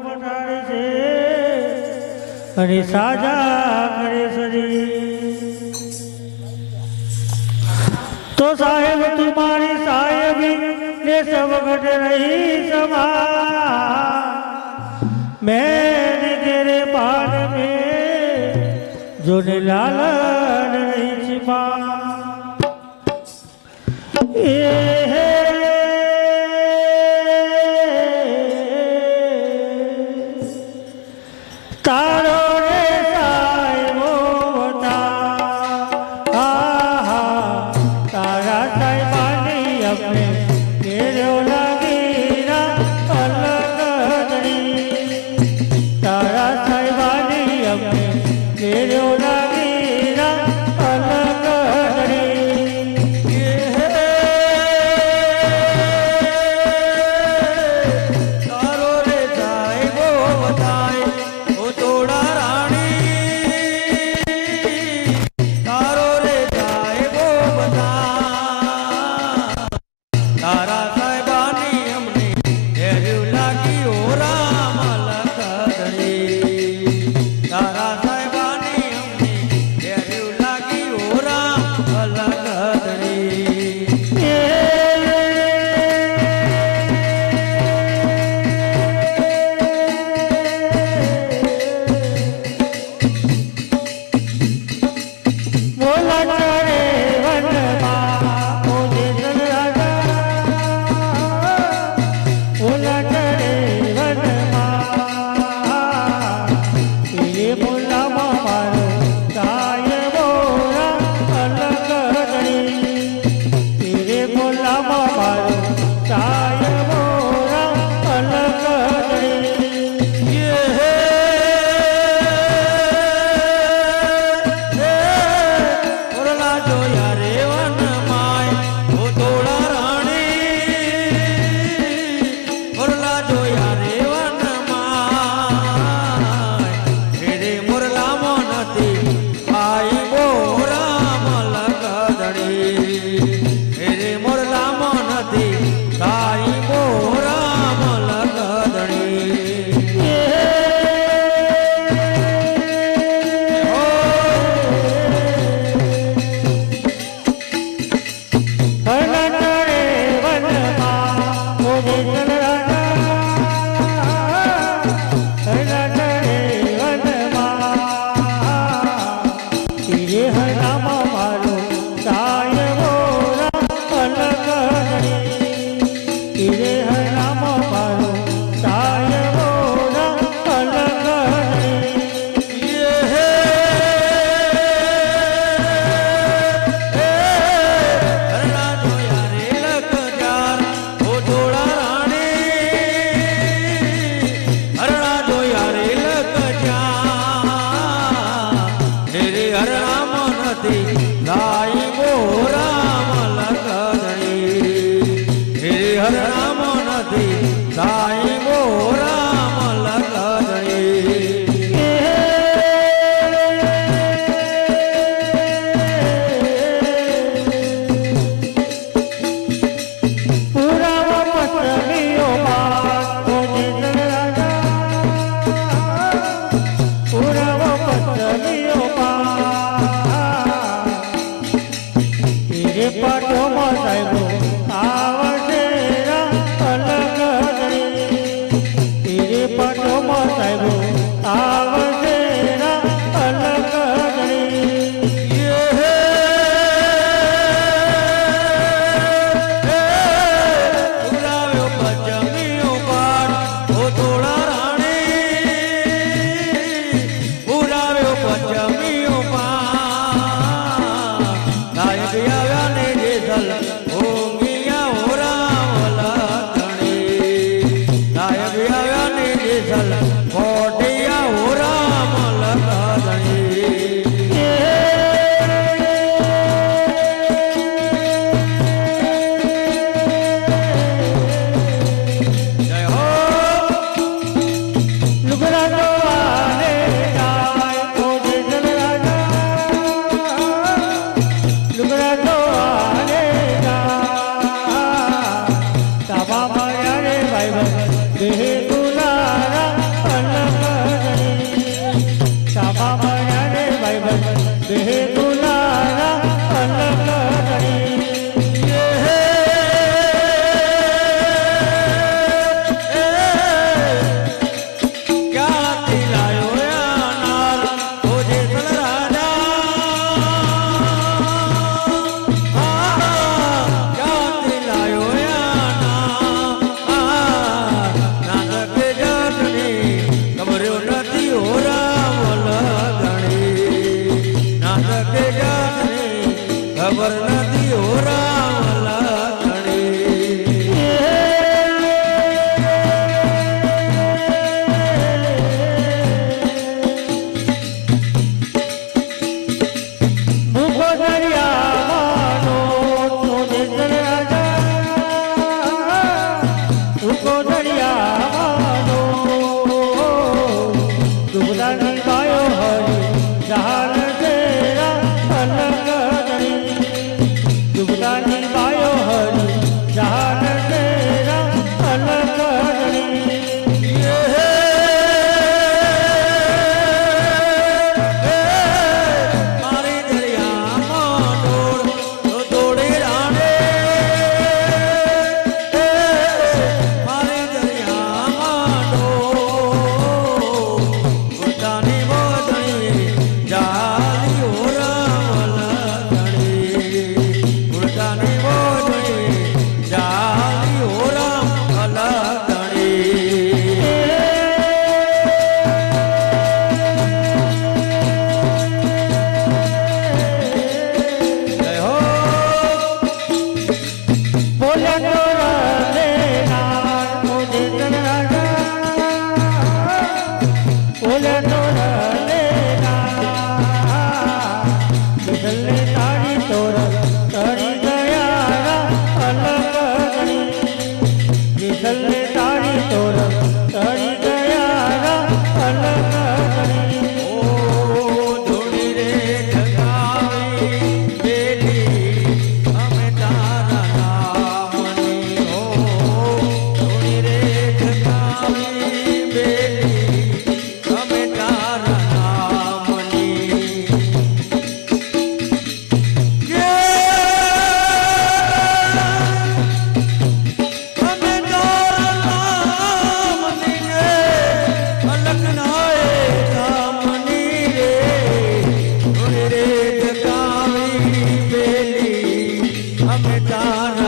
પઠાણે છે અને સાજા કરે સરી તો સાહેબ, તમારી સાહેબી ને સવગટ રહી સમા મેં તેરે પાર મેં જોને લાલન રહી छिपा એ Yeah. Oh. দেহের ठेकाना